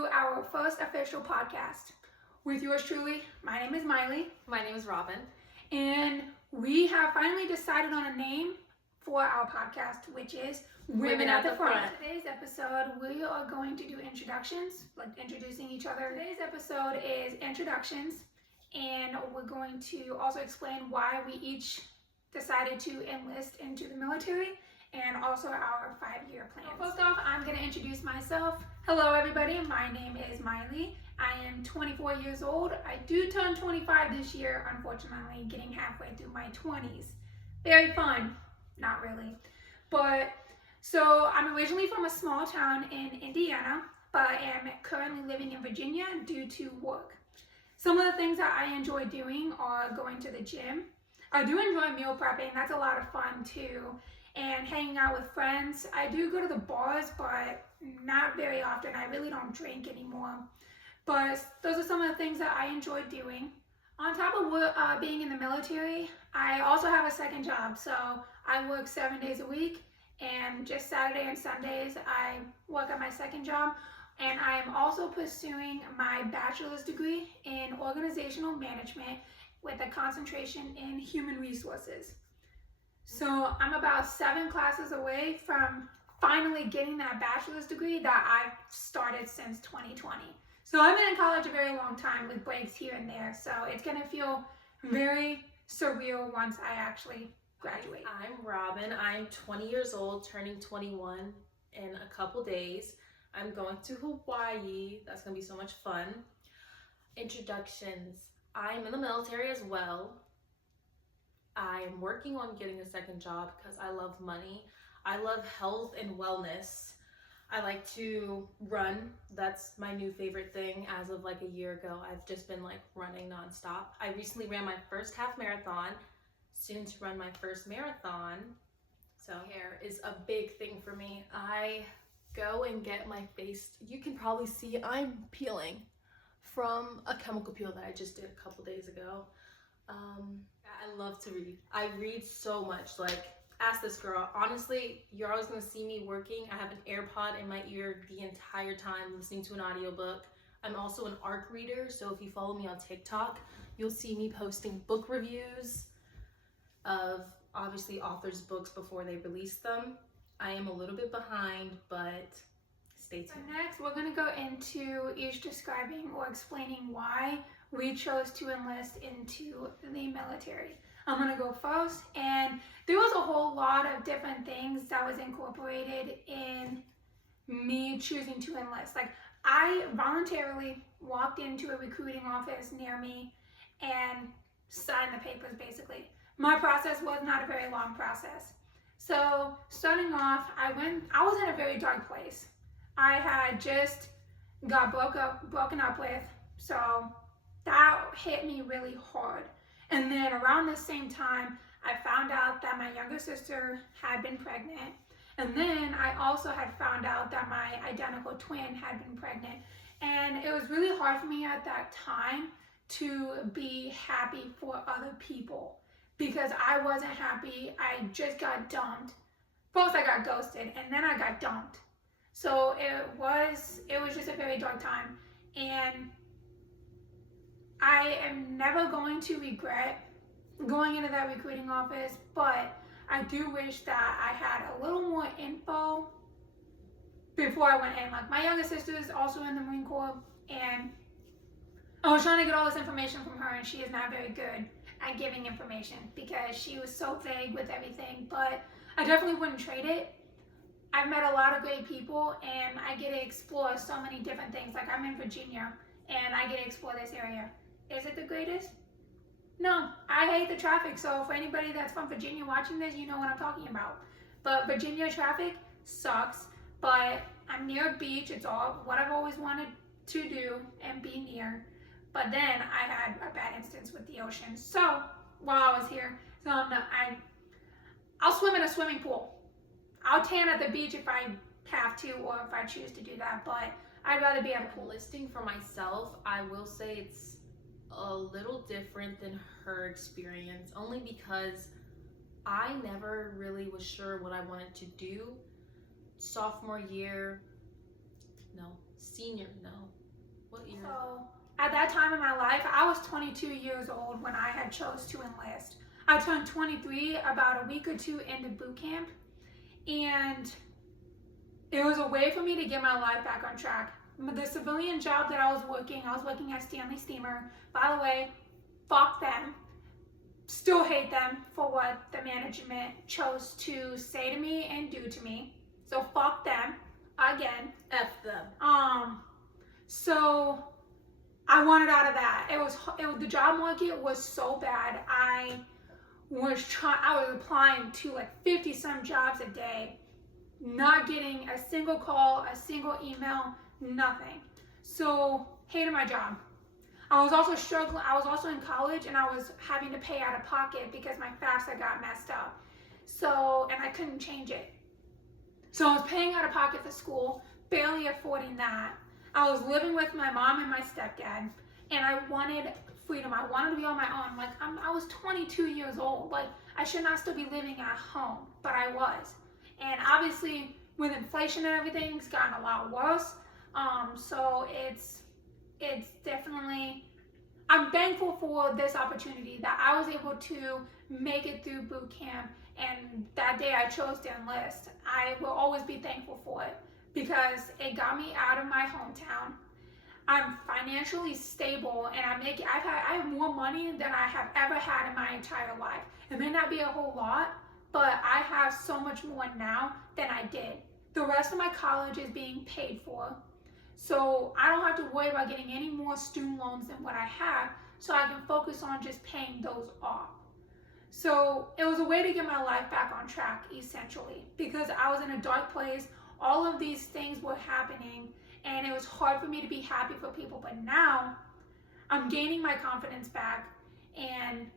to our first official podcast with yours truly. My name is Miley. My name is Robin. And we have finally decided on a name for our podcast, which is Women at the Front. Today's episode, we are going to do introductions, like introducing each other. Today's episode is introductions, and we're going to also explain why we each decided to enlist into the military and also our 5-year plan. So first off, I'm going to introduce myself. Hello everybody, my name is Miley. I am 24 years old. I do turn 25 this year, unfortunately, getting halfway through my 20s. Very fun, not really. But, so I'm originally from a small town in Indiana, but I am currently living in Virginia due to work. Some of the things that I enjoy doing are going to the gym. I do enjoy meal prepping, that's a lot of fun too. And hanging out with friends. I do go to the bars, but not very often. I really don't drink anymore. But those are some of the things that I enjoy doing. On top of being in the military, I also have a second job. So I work 7 days a week, and just Saturday and Sundays I work at my second job. And I am also pursuing my bachelor's degree in organizational management with a concentration in human resources. So I'm about 7 classes away from finally getting that bachelor's degree that I've started since 2020. So I've been in college a very long time with breaks here and there. So it's gonna feel very surreal once I actually graduate. I'm Robin. I'm 20 years old, turning 21 in a couple days. I'm going to Hawaii. That's gonna be so much fun. Introductions. I'm in the military as well. I'm working on getting a second job because I love money. I love health and wellness. I like to run. That's my new favorite thing. As of like a year ago, I've just been like running nonstop. I recently ran my first half marathon, soon to run my first marathon. So hair is a big thing for me. I go and get my face, you can probably see I'm peeling from a chemical peel that I just did a couple days ago. I love to read. I read so much. Like, ask this girl. Honestly, you're always gonna see me working. I have an AirPod in my ear the entire time listening to an audiobook. I'm also an ARC reader, so if you follow me on TikTok, you'll see me posting book reviews of obviously authors' books before they release them. I am a little bit behind, but stay tuned. So next, we're gonna go into each describing or explaining why we chose to enlist into the military. I'm gonna go first, and there was a whole lot of different things that was incorporated in me choosing to enlist. Like, I voluntarily walked into a recruiting office near me and signed the papers, basically. My process was not a very long process. So starting off, I was in a very dark place. I had just got broken up with, so that hit me really hard. And then around the same time, I found out that my younger sister had been pregnant. And then I also had found out that my identical twin had been pregnant. And it was really hard for me at that time to be happy for other people because I wasn't happy. I just got dumped. First I got ghosted, and then I got dumped. So it was just a very dark time. And I am never going to regret going into that recruiting office, but I do wish that I had a little more info before I went in. Like, my younger sister is also in the Marine Corps, and I was trying to get all this information from her, and she is not very good at giving information because she was so vague with everything, but I definitely wouldn't trade it. I've met a lot of great people, and I get to explore so many different things. Like, I'm in Virginia, and I get to explore this area. Is it the greatest? No, I hate the traffic. So for anybody that's from Virginia watching this, you know what I'm talking about. But Virginia traffic sucks, but I'm near a beach. It's all what I've always wanted to do and be near. But then I had a bad instance with the ocean. So while I was here, I'll swim in a swimming pool. I'll tan at the beach if I have to, or if I choose to do that, but I'd rather be at a pool. Listing for myself, I will say it's a little different than her experience, only because I never really was sure what I wanted to do. Sophomore year, Senior, no. What year? So at that time in my life, I was 22 years old when I had chose to enlist. I turned 23 about a week or two into boot camp, and it was a way for me to get my life back on track. The civilian job that I was working at Stanley Steamer. By the way, fuck them. Still hate them for what the management chose to say to me and do to me. So fuck them again. F them. So I wanted out of that. The job market was so bad. I was applying to like 50 some jobs a day, not getting a single call, a single email, nothing. So hated my job. I was also struggling. I was also in college and I was having to pay out of pocket because my FAFSA got messed up. And I couldn't change it. So I was paying out of pocket for school, barely affording that. I was living with my mom and my stepdad, and I wanted freedom. I wanted to be on my own. Like I was 22 years old. Like I should not still be living at home, but I was. And obviously, with inflation and everything, it's gotten a lot worse. So it's definitely. I'm thankful for this opportunity that I was able to make it through boot camp, and that day I chose to enlist. I will always be thankful for it because it got me out of my hometown. I'm financially stable, and I have more money than I have ever had in my entire life. It may not be a whole lot, but I have so much more now than I did. The rest of my college is being paid for. So I don't have to worry about getting any more student loans than what I have, so I can focus on just paying those off. So it was a way to get my life back on track, essentially, because I was in a dark place. All of these things were happening, and it was hard for me to be happy for people. But now I'm gaining my confidence back and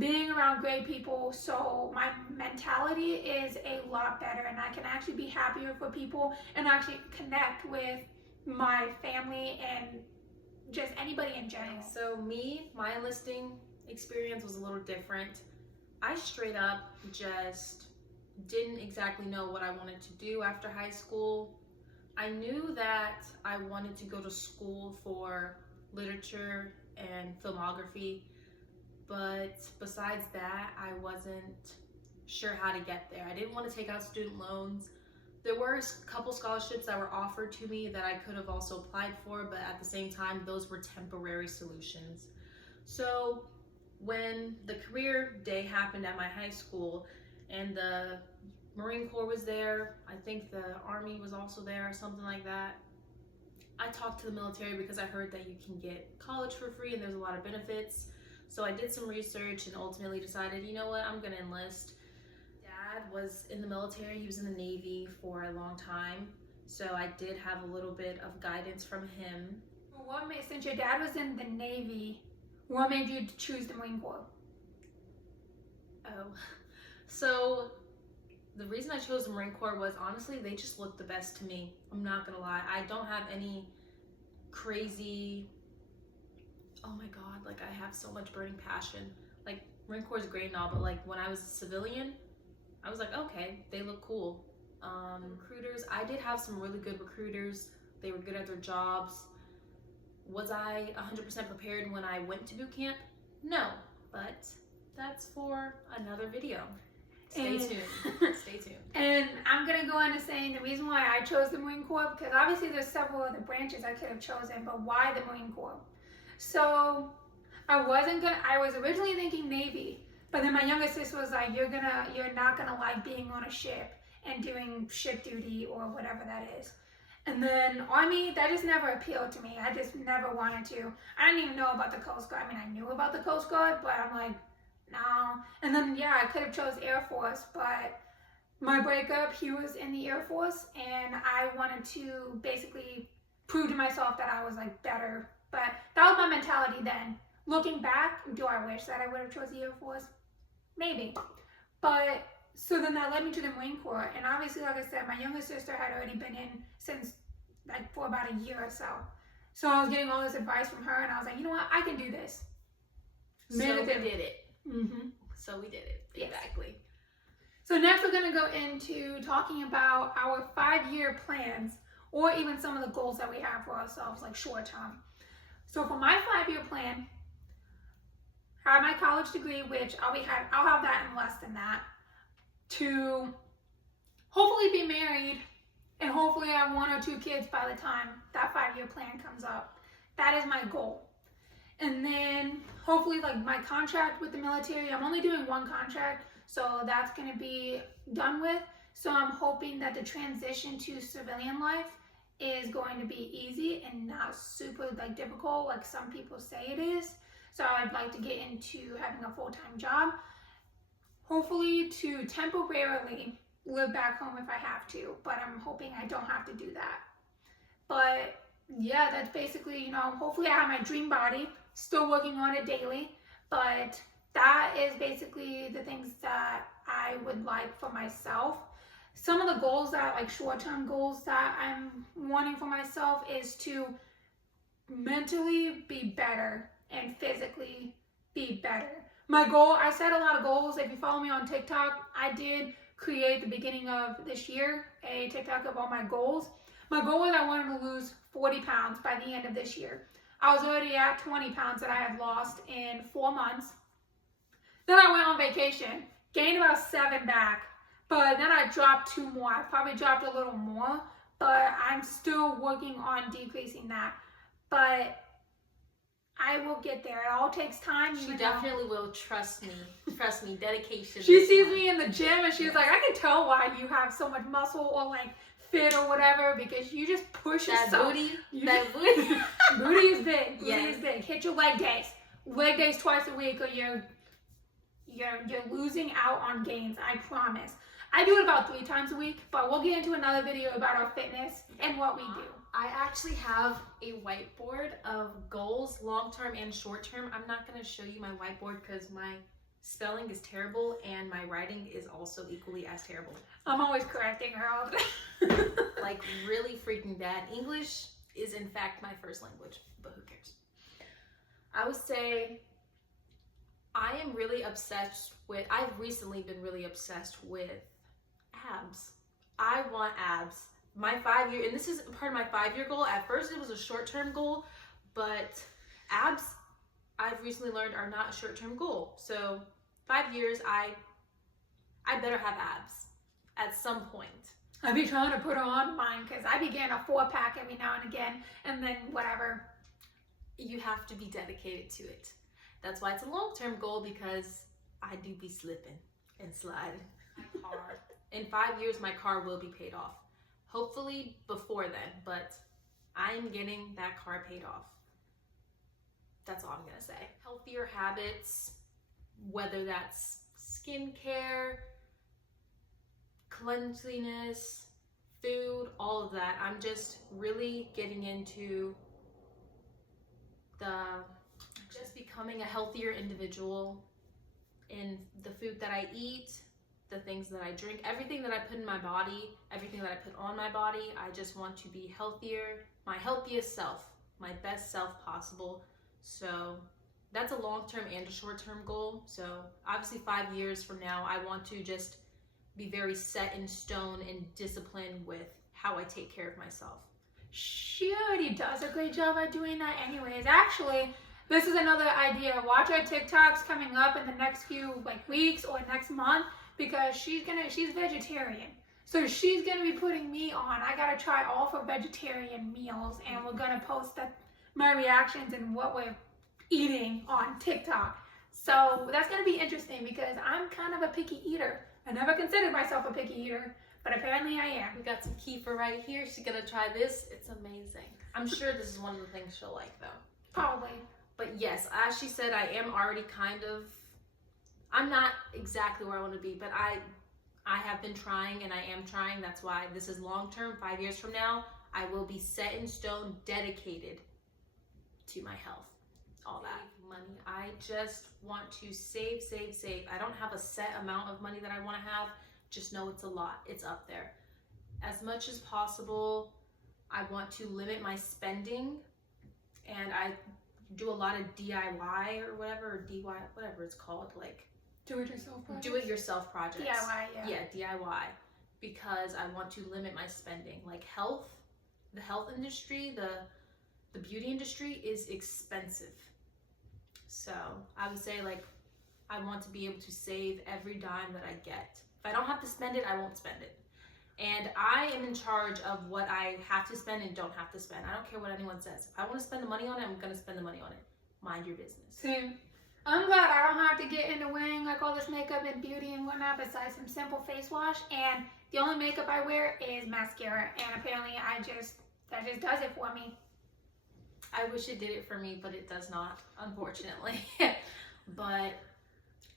being around great people, so my mentality is a lot better, and I can actually be happier for people and actually connect with my family and just anybody in general. So my enlisting experience was a little different. I straight up just didn't exactly know what I wanted to do after high school. I knew that I wanted to go to school for literature and filmography, but besides that, I wasn't sure how to get there. I didn't want to take out student loans. There were a couple scholarships that were offered to me that I could have also applied for, but at the same time, those were temporary solutions. So when the career day happened at my high school and the Marine Corps was there, I think the Army was also there or something like that, I talked to the military because I heard that you can get college for free and there's a lot of benefits. So I did some research and ultimately decided, you know what, I'm gonna enlist. Dad was in the military, he was in the Navy for a long time, so I did have a little bit of guidance from him. Since your dad was in the Navy, what made you choose the Marine Corps? So the reason I chose the Marine Corps was honestly, they just looked the best to me. I'm not gonna lie, I don't have any crazy, oh my god, like I have so much burning passion. Like Marine Corps is great and all, but like when I was a civilian, I was like, okay, they look cool. Recruiters, I did have some really good recruiters. They were good at their jobs. Was I 100% prepared when I went to boot camp? No, but that's for another video. Stay tuned. Stay tuned. And I'm gonna go into saying the reason why I chose the Marine Corps, because obviously there's several other branches I could have chosen, but why the Marine Corps? So I was originally thinking Navy, but then my younger sister was like, you're not gonna like being on a ship and doing ship duty or whatever that is. And then Army, that just never appealed to me. I just never wanted to. I didn't even know about the Coast Guard. I mean, I knew about the Coast Guard, but I'm like, no. And then, yeah, I could have chose Air Force, but my breakup, he was in the Air Force, and I wanted to basically prove to myself that I was, like, better. But that was my mentality then. Looking back, do I wish that I would have chose the Air Force? Maybe. But, so then that led me to the Marine Corps, and obviously, like I said, my younger sister had already been in since, like, for about a year or so. So I was getting all this advice from her, and I was like, you know what, I can do this. So we did it. Mm-hmm. So we did it. Yes. Exactly. So next we're going to go into talking about our 5-year plans or even some of the goals that we have for ourselves, like short term. So for my 5-year plan, I have my college degree, which I'll have that in less than that, to hopefully be married and hopefully have 1 or 2 kids by the time that 5-year plan comes up. That is my goal. And then hopefully, like, my contract with the military, I'm only doing 1 contract, so that's going to be done with. So I'm hoping that the transition to civilian life is going to be easy and not super like difficult like some people say it is. So I'd like to get into having a full-time job, hopefully to temporarily live back home if I have to, but I'm hoping I don't have to do that. But yeah, that's basically, hopefully I have my dream body, still working on it daily, but that is basically the things that I would like for myself. Some of the goals that, like short-term goals that I'm wanting for myself, is to mentally be better and physically be better. My goal, I set a lot of goals. If you follow me on TikTok, I did create the beginning of this year a TikTok of all my goals. My goal was I wanted to lose 40 pounds by the end of this year. I was already at 20 pounds that I had lost in 4 months. Then I went on vacation, gained about 7 back, but then I dropped 2 more. I probably dropped a little more, but I'm still working on decreasing that. But I will get there. It all takes time. She definitely will. Trust me. Trust me. Dedication. She sees me in the gym and she's like, I can tell why you have so much muscle or like fit or whatever, because you just push that yourself. Booty. That booty. Booty is big. Booty Yes. is big. Hit your leg days. Leg days twice a week, or you're losing out on gains. I promise. I do it about 3 times a week, but we'll get into another video about our fitness and what we do. I actually have a whiteboard of goals, long-term and short-term. I'm not going to show you my whiteboard because my spelling is terrible and my writing is also equally as terrible. I'm always correcting her all the time. Like, really freaking bad. English is in fact my first language, but who cares? I would say I am really obsessed with, I've recently been really obsessed with abs. I want abs. My 5-year, and this is part of my 5-year goal. At first it was a short-term goal, but abs, I've recently learned, are not a short-term goal. So 5 years, I better have abs at some point. I be trying to put her on mine because I be getting a 4-pack every now and again, and then whatever. You have to be dedicated to it. That's why it's a long-term goal, because I do be slipping and sliding. My car. In 5 years, my car will be paid off. Hopefully before then, but I'm getting that car paid off. That's all I'm gonna say. Healthier habits, whether that's skincare, cleanliness, food, all of that. I'm just really getting into just becoming a healthier individual in the food that I eat, the things that I drink, everything that I put in my body, everything that I put on my body. I just want to be healthier, my healthiest self, my best self possible. So that's a long-term and a short-term goal. So obviously 5 years from now, I want to just be very set in stone and disciplined with how I take care of myself. She already does a great job at doing that anyways. Actually, this is another idea. Watch our TikToks coming up in the next few weeks or next month, because she's vegetarian. So she's gonna be putting me on. I gotta try all of her vegetarian meals, and we're gonna post my reactions and what we're eating on TikTok. So that's gonna be interesting because I'm kind of a picky eater. I never considered myself a picky eater, but apparently I am. We got some kefir right here. She's gonna try this. It's amazing. I'm sure this is one of the things she'll like though. Probably. But yes, as she said, I am already I'm not exactly where I want to be, but I have been trying and I am trying. That's why this is long-term. 5 years from now, I will be set in stone, dedicated to my health. All that money. I just want to save. I don't have a set amount of money that I want to have. Just know it's a lot. It's up there. As much as possible, I want to limit my spending, and I do a lot of DIY or whatever, or DIY, whatever it's called, like Do-it-yourself projects? Do-it-yourself projects. DIY, yeah. Yeah, DIY. Because I want to limit my spending. Like health, the health industry, the beauty industry is expensive. So I would say like I want to be able to save every dime that I get. If I don't have to spend it, I won't spend it. And I am in charge of what I have to spend and don't have to spend. I don't care what anyone says. If I want to spend the money on it, I'm going to spend the money on it. Mind your business. Same. I'm glad I don't have to get into wearing like all this makeup and beauty and whatnot besides some simple face wash. And the only makeup I wear is mascara. And apparently that just does it for me. I wish it did it for me, but it does not, unfortunately. But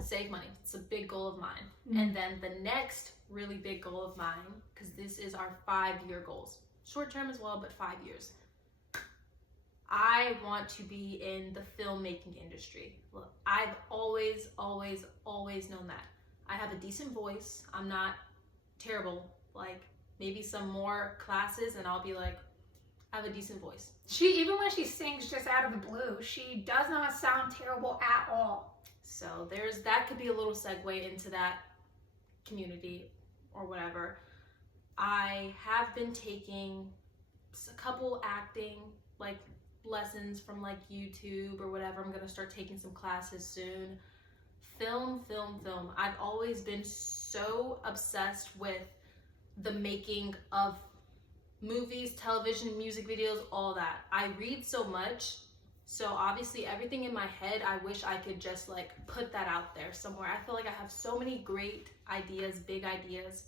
save money. It's a big goal of mine. And then the next really big goal of mine, because this is our 5-year goals. Short term as well, but 5 years. I want to be in the filmmaking industry. Look, I've always known that. I have a decent voice. I'm not terrible. Like, maybe some more classes and I'll be like, I have a decent voice. Even when she sings just out of the blue, she does not sound terrible at all. So that could be a little segue into that community or whatever. I have been taking a couple acting like lessons from like YouTube or whatever. I'm gonna start taking some classes soon. Film. I've always been so obsessed with the making of movies, television, music videos, all that. I read so much, so obviously everything in my head, I wish I could just like put that out there somewhere. I feel like I have so many great ideas, big ideas.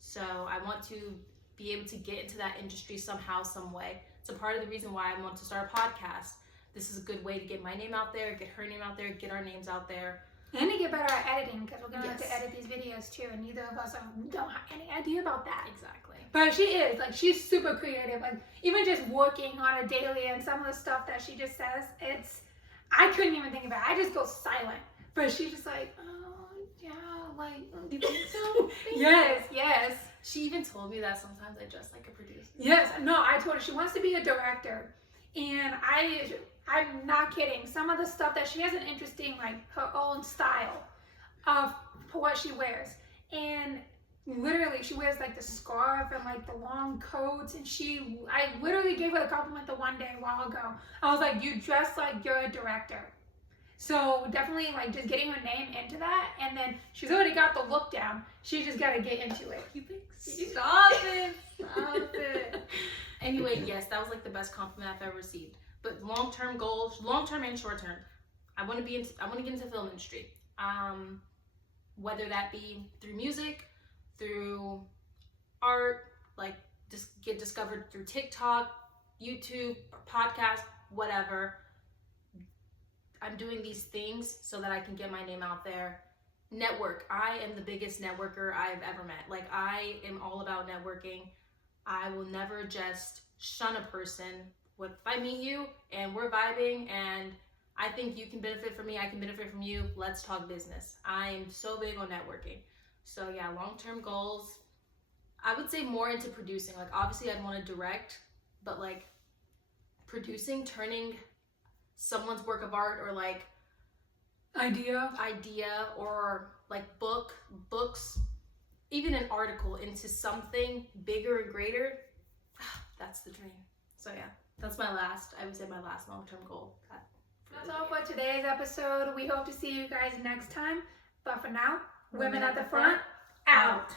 So I want to be able to get into that industry somehow, some way. It's a part of the reason why I want to start a podcast. This is a good way to get my name out there, get her name out there, get our names out there. And to get better at editing, because we're going to have to edit these videos too, and neither of us don't have any idea about that. Exactly. But she is, like, she's super creative. Like, even just working on a daily and some of the stuff that she just says, I couldn't even think of it. I just go silent. But she's just like, oh, yeah, like, You think so? yes. She even told me that sometimes I dress like a producer. Yes, no, I told her she wants to be a director. And I'm not kidding. Some of the stuff that she has an interesting, like, her own style of what she wears. And literally, she wears, like, the scarf and, like, the long coats. And I literally gave her the compliment the one day a while ago. I was like, you dress like you're a director. So definitely, like, just getting her name into that. And then she's already got the look down. She just got to get into it. You think? Stop it. Anyway, yes, that was, like, the best compliment I've ever received. But long-term goals, long-term and short-term, I want to get into the film industry. Whether that be through music, through art, like just get discovered through TikTok, YouTube, or podcast, whatever. I'm doing these things so that I can get my name out there. Network. I am the biggest networker I've ever met. Like, I am all about networking. I will never just shun a person. If I meet you and we're vibing and I think you can benefit from me, I can benefit from you, let's talk business. I'm so big on networking. So yeah, long-term goals. I would say more into producing. Like, obviously I'd want to direct, but like producing, turning someone's work of art or like idea or like books, even an article into something bigger and greater. That's the dream. So yeah, that's I would say my last long-term goal. That's all for today's episode. We hope to see you guys next time. But for now, Women at the Front, out.